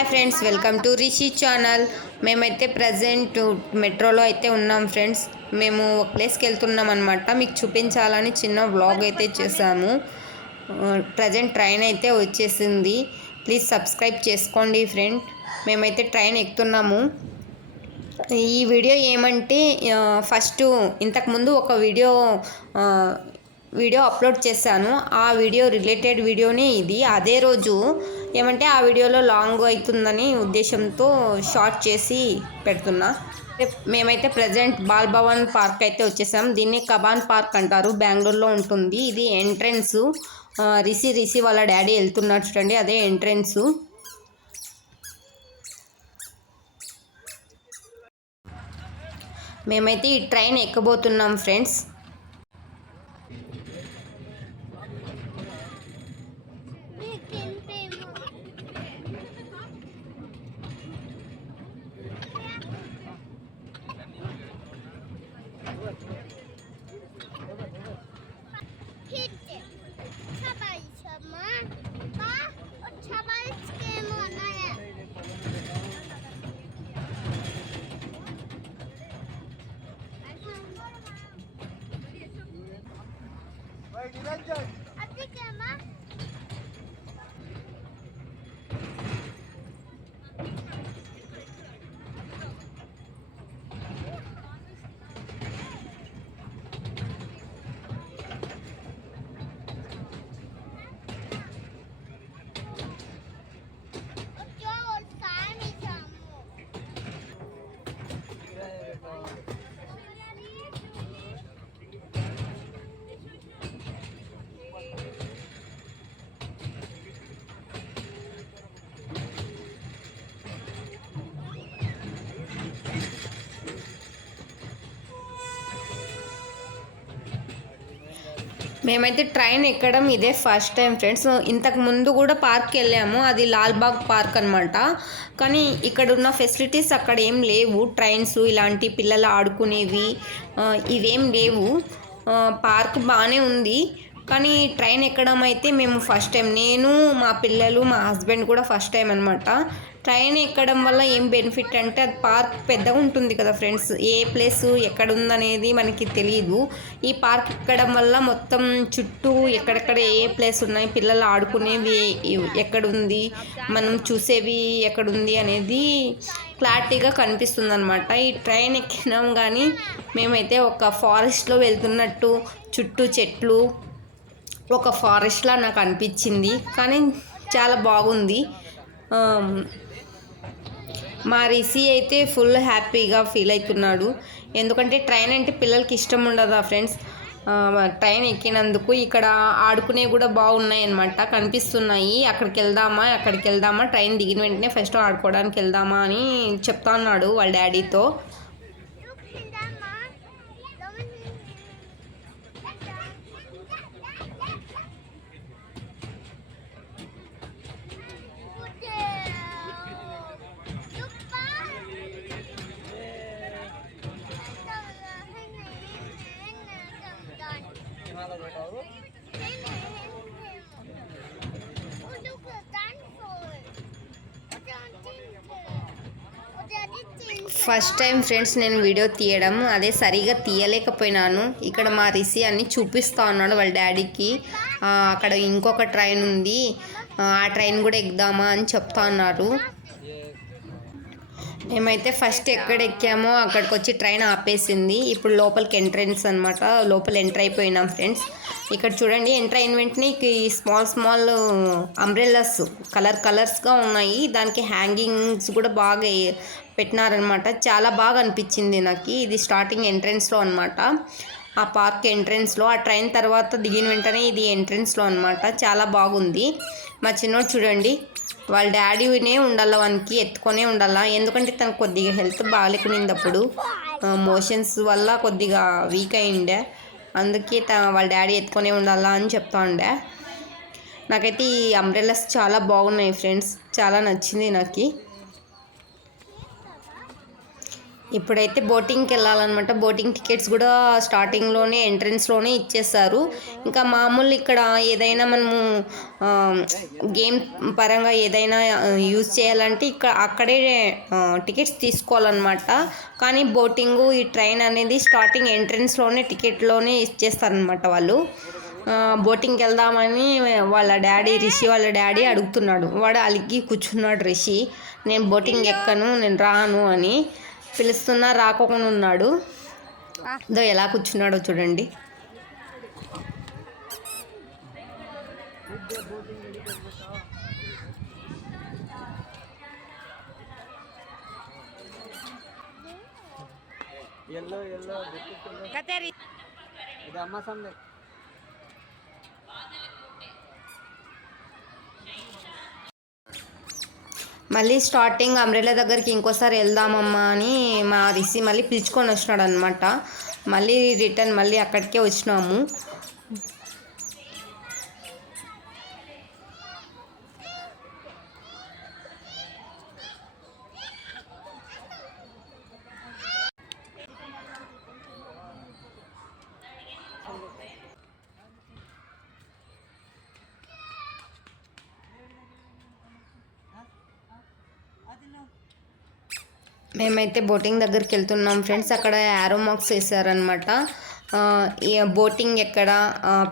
Hi friends, welcome to Rishi channel. మేమైతే present మెట్రోలో అయితే ఉన్నాం ఫ్రెండ్స్. మేము ఒక ప్లేస్కి వెళ్తున్నాం అనమాట. మీకు చూపించాలని చిన్న వ్లాగ్ అయితే చేసాము. ప్రజెంట్ ట్రైన్ అయితే వచ్చేసింది. ప్లీజ్ సబ్స్క్రైబ్ చేసుకోండి ఫ్రెండ్. మేమైతే ట్రైన్ ఎక్కుతున్నాము. ఈ వీడియో ఏమంటే ఫస్ట్ ఇంతకుముందు ఒక వీడియో అప్లోడ్ చేశాను. ఆ వీడియో రిలేటెడ్ వీడియోనే ఇది. అదే రోజు ఏమంటే ఆ వీడియోలో లాంగ్ అవుతుందని ఉద్దేశంతో షార్ట్ చేసి పెడుతున్నా. మేమైతే ప్రజెంట్ బాల్ భవన్ పార్క్ అయితే వచ్చేసాం. దీన్ని కబాన్ పార్క్ అంటారు, బెంగళూరులో ఉంటుంది. ఇది ఎంట్రెన్స్. రిషి వాళ్ళ డాడీ వెళ్తున్నారు చూడండి, అదే ఎంట్రెన్స్. మేమైతే ఈ ట్రైన్ ఎక్కబోతున్నాం ఫ్రెండ్స్. మేమైతే ట్రైన్ ఎక్కడం ఇదే ఫస్ట్ టైం ఫ్రెండ్స్. ఇంతకు ముందు కూడా పార్క్కి వెళ్ళాము, అది లాల్బాగ్ పార్క్ అనమాట. కానీ ఇక్కడ ఉన్న ఫెసిలిటీస్ అక్కడ ఏం లేవు. ట్రైన్స్ ఇలాంటి పిల్లలు ఆడుకునేవి ఇవేం లేవు. పార్క్ బాగానే ఉంది, కానీ ట్రైన్ ఎక్కడం అయితే మేము ఫస్ట్ టైం. నేను, మా పిల్లలు, మా హస్బెండ్ కూడా ఫస్ట్ టైం అనమాట. ట్రైన్ ఎక్కడం వల్ల ఏం బెనిఫిట్ అంటే, అది పార్క్ పెద్దగా ఉంటుంది కదా ఫ్రెండ్స్. ఏ ప్లేస్ ఎక్కడ ఉందనేది మనకి తెలియదు. ఈ పార్క్ ఎక్కడం వల్ల మొత్తం చుట్టూ ఎక్కడెక్కడ ఏ ప్లేస్ ఉన్నాయి, పిల్లలు ఆడుకునేవి ఎక్కడుంది, మనం చూసేవి ఎక్కడుంది అనేది క్లారిటీగా కనిపిస్తుంది అనమాట. ఈ ట్రైన్ ఎక్కినాం కానీ మేమైతే ఒక ఫారెస్ట్లో వెళ్తున్నట్టు, చుట్టూ చెట్లు, ఒక ఫారెస్ట్లా నాకు అనిపించింది. కానీ చాలా బాగుంది. మా రిషి అయితే ఫుల్ హ్యాపీగా ఫీల్ అవుతున్నాడు. ఎందుకంటే ట్రైన్ అంటే పిల్లలకి ఇష్టం ఉండదా ఫ్రెండ్స్. ట్రైన్ ఎక్కినందుకు ఇక్కడ ఆడుకునే కూడా బాగున్నాయి అన్నమాట, కనిపిస్తున్నాయి. అక్కడికి వెళ్దామా, ట్రైన్ దిగిన వెంటనే ఫస్ట్ ఆడుకోవడానికి వెళ్దామా అని చెప్తా ఉన్నాడు వాళ్ళ డాడీతో. ఫస్ట్ టైం ఫ్రెండ్స్ నేను వీడియో తీయడం, అదే సరిగా తీయలేకపోయినాను. ఇక్కడ మా రిషి అన్ని చూపిస్తా ఉన్నాడు వాళ్ళ డాడీకి. అక్కడ ఇంకొక ట్రైన్ ఉంది, ఆ ట్రైన్ కూడా ఎక్కుదామా అని చెప్తా ఉన్నారు. మేమైతే ఫస్ట్ ఎక్కడ ఎక్కామో అక్కడికి వచ్చి ట్రైన్ ఆపేసింది. ఇప్పుడు లోపలికి ఎంట్రెన్స్ అనమాట, లోపల ఎంటర్ అయిపోయినాం ఫ్రెండ్స్. ఇక్కడ చూడండి, ఎంటర్ అయిన వెంటనే స్మాల్ అంబ్రెల్లాస్ కలర్స్గా ఉన్నాయి. దానికి హ్యాంగింగ్స్ కూడా బాగా పెట్టినారనమాట. చాలా బాగా అనిపించింది నాకు. ఇది స్టార్టింగ్ ఎంట్రెన్స్లో అనమాట, ఆ పార్క్ ఎంట్రెన్స్లో. ఆ ట్రైన్ తర్వాత దిగిన వెంటనే ఇది ఎంట్రెన్స్లో అనమాట. చాలా బాగుంది. మా చిన్నోడు చూడండి, వాళ్ళ డాడీనే ఉండాల, వానికి ఎత్తుకొనే ఉండాలా. ఎందుకంటే తనకు కొద్దిగా హెల్త్ బాగాలేకునింది, అప్పుడు మోషన్స్ వల్ల కొద్దిగా వీక్ అయిండే. అందుకే వాళ్ళ డాడీ ఎత్తుకొనే ఉండాలా అని చెప్తా ఉండే. నాకైతే ఈ అంబ్రెల్లాస్ చాలా బాగున్నాయి ఫ్రెండ్స్, చాలా నచ్చింది నాకు. ఇప్పుడైతే బోటింగ్కి వెళ్ళాలన్నమాట. బోటింగ్ టికెట్స్ కూడా స్టార్టింగ్లోనే ఎంట్రన్స్లోనే ఇచ్చేస్తారు. ఇంకా మామూలు ఇక్కడ ఏదైనా మనము గేమ్ పరంగా ఏదైనా యూజ్ చేయాలంటే అక్కడే టికెట్స్ తీసుకోవాలన్నమాట. కానీ బోటింగు ఈ ట్రైన్ అనేది స్టార్టింగ్ ఎంట్రన్స్లోనే టికెట్లోనే ఇచ్చేస్తారనమాట వాళ్ళు. బోటింగ్కి వెళ్దామని రిషి వాళ్ళ డాడీ అడుగుతున్నాడు. వాడు అలిగి కూర్చున్నాడు రిషి. నేను బోటింగ్ ఎక్కను, నేను రాను అని పిలుస్తున్నా, రాకోకుండా ఉన్నాడు. ఎలా కూర్చున్నాడో చూడండి. మళ్ళీ స్టార్టింగ్ అంబ్రెల్లా దగ్గరికి ఇంకోసారి వెళ్దామమ్మా అని మా రిషి మళ్ళీ పిలుచుకొని వచ్చినాడు అనమాట. మళ్ళీ రిటర్న్ మళ్ళీ అక్కడికే వచ్చినాము. మేమైతే బోటింగ్ దగ్గరికి వెళ్తున్నాం ఫ్రెండ్స్. అక్కడ యారో మార్క్స్ వేసారనమాట. బోటింగ్ ఎక్కడ,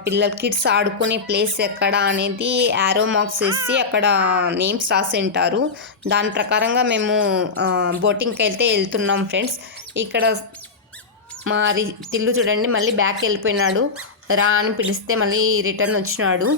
పిల్లల కిడ్స్ ఆడుకునే ప్లేస్ ఎక్కడ అనేది యారో మార్క్స్ వేసి అక్కడ నేమ్స్ రాసి ఉంటారు. దాని ప్రకారంగా మేము బోటింగ్కి వెళ్తున్నాం ఫ్రెండ్స్. ఇక్కడ మా తిల్లు చూడండి మళ్ళీ బ్యాక్ వెళ్ళిపోయినాడు. రా అని పిలిస్తే మళ్ళీ రిటర్న్ వచ్చినాడు.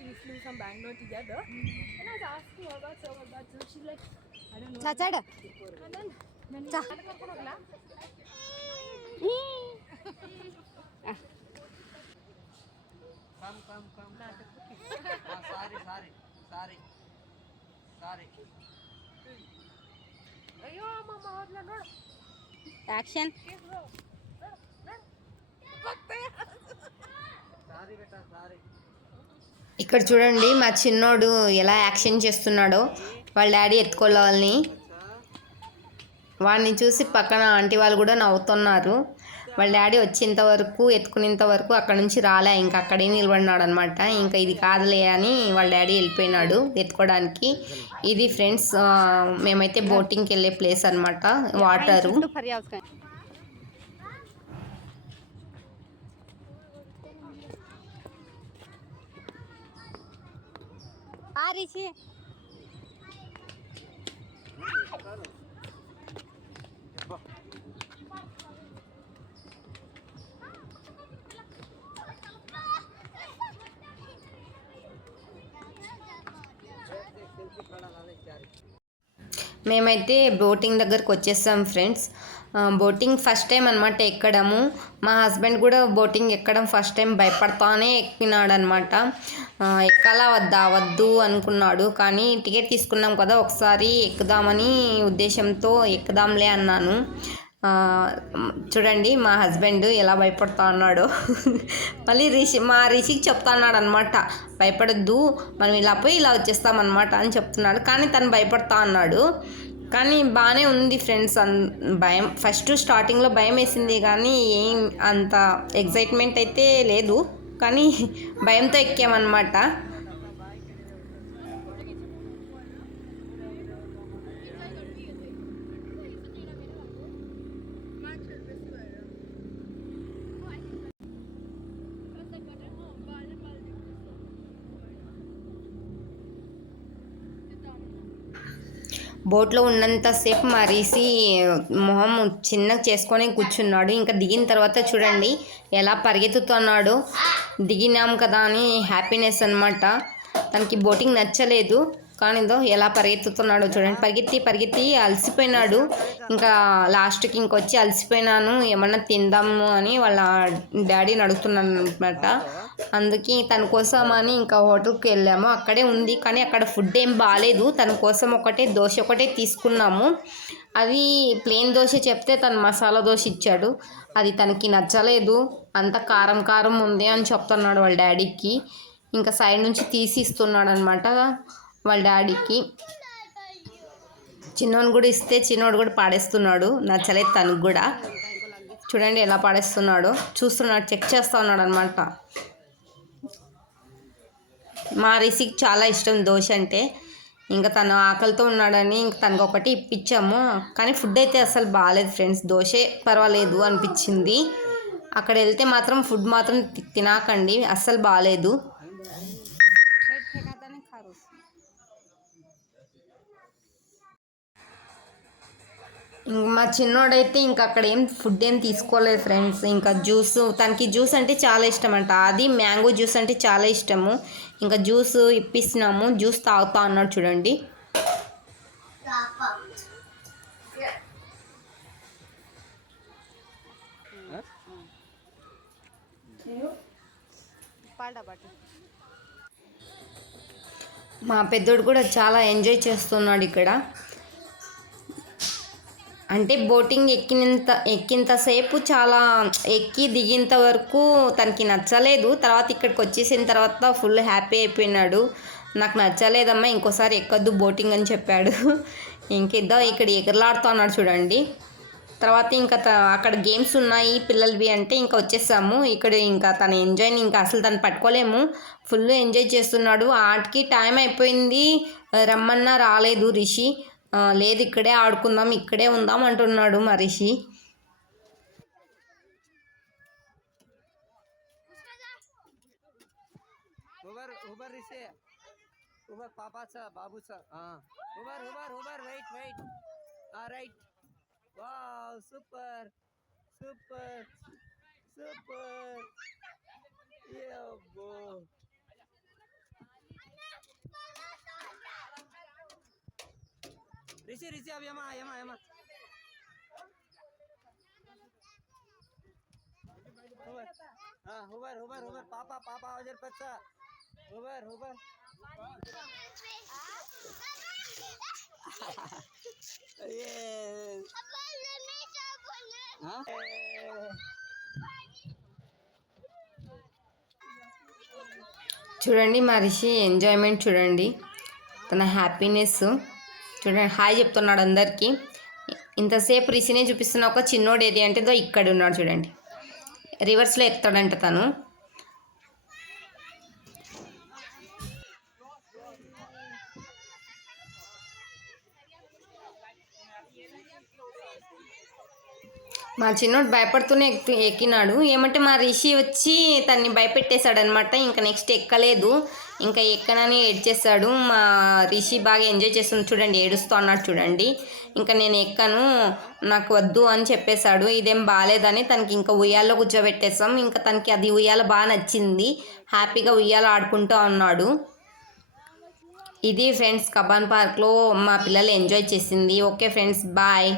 We flew from Bangalore together, and I was asking her about so about so she's like, I don't know. Chachada. And then cha. Come. Sorry. Ayyo, mama, hotla no. Action. Sorry, beta, sorry. ఇక్కడ చూడండి మా చిన్నోడు ఎలా action చేస్తున్నాడో. వాళ్ళ daddy ఎత్తుకోవాలని వాడిని చూసి పక్కన ఆంటీ వాళ్ళు కూడా నవ్వుతున్నారు. వాళ్ళ డాడీ వచ్చేంత వరకు ఎత్తుకునేంత వరకు అక్కడ నుంచి రాలే, ఇంకా అక్కడే నిలబడినాడు అనమాట. ఇంకా ఇది కాదులే అని వాళ్ళ డాడీ వెళ్ళిపోయినాడు ఎత్తుకోవడానికి. ఇది ఫ్రెండ్స్ మేమైతే బోటింగ్కి వెళ్ళే ప్లేస్ అనమాట. వాటరు మేమైతే బోటింగ్ దగ్గరకు వచ్చేసాం ఫ్రెండ్స్. బోటింగ్ ఫస్ట్ టైం అనమాట ఎక్కడము. మా హస్బెండ్ కూడా బోటింగ్ ఎక్కడం ఫస్ట్ టైం భయపడతానే ఎక్కినాడు అనమాట. ఎక్కాలా వద్దు అనుకున్నాడు. కానీ టికెట్ తీసుకున్నాం కదా, ఒకసారి ఎక్కుదామని ఉద్దేశంతో ఎక్కుదాంలే అన్నాను. చూడండి మా హస్బెండ్ ఎలా భయపడతా అన్నాడో. మళ్ళీ రిషికి చెప్తా అన్నాడు అనమాట, భయపడద్దు మనం ఇలా పోయి ఇలా వచ్చేస్తామన్నమాట అని చెప్తున్నాడు. కానీ తను భయపడతా అన్నాడు. కానీ బాగానే ఉంది ఫ్రెండ్స్. భయం ఫస్ట్ స్టార్టింగ్లో భయం వేసింది, కానీ ఏం అంత ఎగ్జైట్మెంట్ అయితే లేదు. కానీ భయంతో ఎక్కామన్నమాట. బోట్లో ఉన్నంతసేపు మా రిషి మొహం చిన్నగా చేసుకొని కూర్చున్నాడు. ఇంకా దిగిన తర్వాత చూడండి ఎలా పరిగెత్తుతున్నాడు. దిగినాం కదా అని హ్యాపీనెస్ అనమాట. తనకి బోటింగ్ నచ్చలేదు కానీ ఎలా పరిగెత్తుతున్నాడో చూడండి. పరిగెత్తి పరిగెత్తి అలసిపోయినాడు. ఇంకా లాస్ట్కి ఇంకొచ్చి అలసిపోయినాను ఏమన్నా తిందాము అని వాళ్ళ డాడీని అడుగుతున్నాను అనమాట. అందుకే తన కోసం అని ఇంకా హోటల్కి వెళ్ళాము. అక్కడే ఉంది కానీ అక్కడ ఫుడ్ ఏం బాగాలేదు. తన కోసం దోశ ఒకటే తీసుకున్నాము. అది ప్లెయిన్ దోశ చెప్తే తను మసాలా దోశ ఇచ్చాడు. అది తనకి నచ్చలేదు. అంత కారం కారం ఉంది అని చెప్తున్నాడు వాళ్ళ డాడీకి. ఇంకా సైడ్ నుంచి తీసి ఇస్తున్నాడు అనమాట వాళ్ళ డాడీకి. చిన్నోడు కూడా ఇస్తే చిన్నోడు కూడా పాడేస్తున్నాడు. నచ్చలేదు తనకు కూడా. చూడండి ఎలా పాడేస్తున్నాడు. చూస్తున్నాడు, చెక్ చేస్తూ ఉన్నాడు అనమాట. మా రిషికి చాలా ఇష్టం దోశ అంటే. ఇంకా తను ఆకలితో ఉన్నాడని ఇంక తనకు ఒకటి ఇప్పించాము. కానీ ఫుడ్ అయితే అసలు బాగాలేదు ఫ్రెండ్స్. దోశే పర్వాలేదు అనిపించింది. అక్కడ వెళ్తే మాత్రం ఫుడ్ మాత్రం తినకండి, అస్సలు బాగాలేదు. మా చిన్నోడైతే ఇంకా అక్కడ ఫుడ్ ఏం తీసుకోలేదు ఫ్రెండ్స్. ఇంకా తనకి జ్యూస్ అంటే చాలా ఇష్టం అంట. అది మ్యాంగో జ్యూస్ అంటే చాలా ఇష్టము. ఇంకా జ్యూస్ ఇప్పిస్తున్నాము. జ్యూస్ తాగుతా అన్నాడు చూడండి. మా పెద్దోడు కూడా చాలా ఎంజాయ్ చేస్తున్నాడు ఇక్కడ. అంటే బోటింగ్ ఎక్కినంతసేపు చాలా ఎక్కి దిగేంత వరకు తనకి నచ్చలేదు. తర్వాత ఇక్కడికి వచ్చేసిన తర్వాత ఫుల్ హ్యాపీ అయిపోయినాడు. నాకు నచ్చలేదమ్మా, ఇంకోసారి ఎక్కద్దు బోటింగ్ అని చెప్పాడు. ఇక్కడ ఎగరలాడుతున్నాడు చూడండి. తర్వాత ఇంకా అక్కడ గేమ్స్ ఉన్నాయి పిల్లలవి అంటే ఇంకా వచ్చేసాము. ఇక్కడ ఇంకా తన ఎంజాయ్ని ఇంకా అసలు తను పట్టుకోలేము. ఫుల్ ఎంజాయ్ చేస్తున్నాడు. ఆటకి టైం అయిపోయింది, రమ్మన్నా రాలేదు రిషి. లేదు ఇక్కడే ఆడుకుందాం, ఇక్కడే ఉందాం అంటున్నాడు మా Rishi. Super super super. Rishi अब यमा यमा यमा हाँ हुबर हुबर हुबर पापा पापा अजर पच्चा हुबर हुबर ये हाँ చూడండి మా రిషి ఎంజాయ్మెంట్ చూడండి, తన హ్యాపీనెస్ చూడండి. హాయ్ చెప్తున్నాడు అందరికీ. ఇంతసేపు రిషినే చూపిస్తున్న ఒక చిన్నోడు ఏది అంటే ఇక్కడ ఉన్నాడు చూడండి. రివర్స్లో ఎక్కుతాడంట తను. మా చిన్నోడు భయపడుతూనే ఎక్కినాడు. ఏమంటే మా రిషి వచ్చి తన్ని భయపెట్టేశాడు అనమాట. ఇంకా నెక్స్ట్ ఎక్కలేదు. ఇంకా ఎక్కనని ఏడ్చేశాడు. మా రిషి బాగా ఎంజాయ్ చేస్తుంది చూడండి, ఏడుస్తూ అన్నాడు చూడండి. ఇంకా నేను ఎక్కను, నాకు వద్దు అని చెప్పేశాడు. ఇదేం బాగాలేదని తనకి ఇంకా ఉయ్యాల్లో కూర్చోబెట్టేసాం. ఇంకా తనకి అది ఉయ్యాల బాగా నచ్చింది. హ్యాపీగా ఉయ్యాల ఆడుకుంటూ ఉన్నాడు. ఇది ఫ్రెండ్స్ కబాన్ పార్క్లో మా పిల్లలు ఎంజాయ్ చేసింది. Okay friends, bye.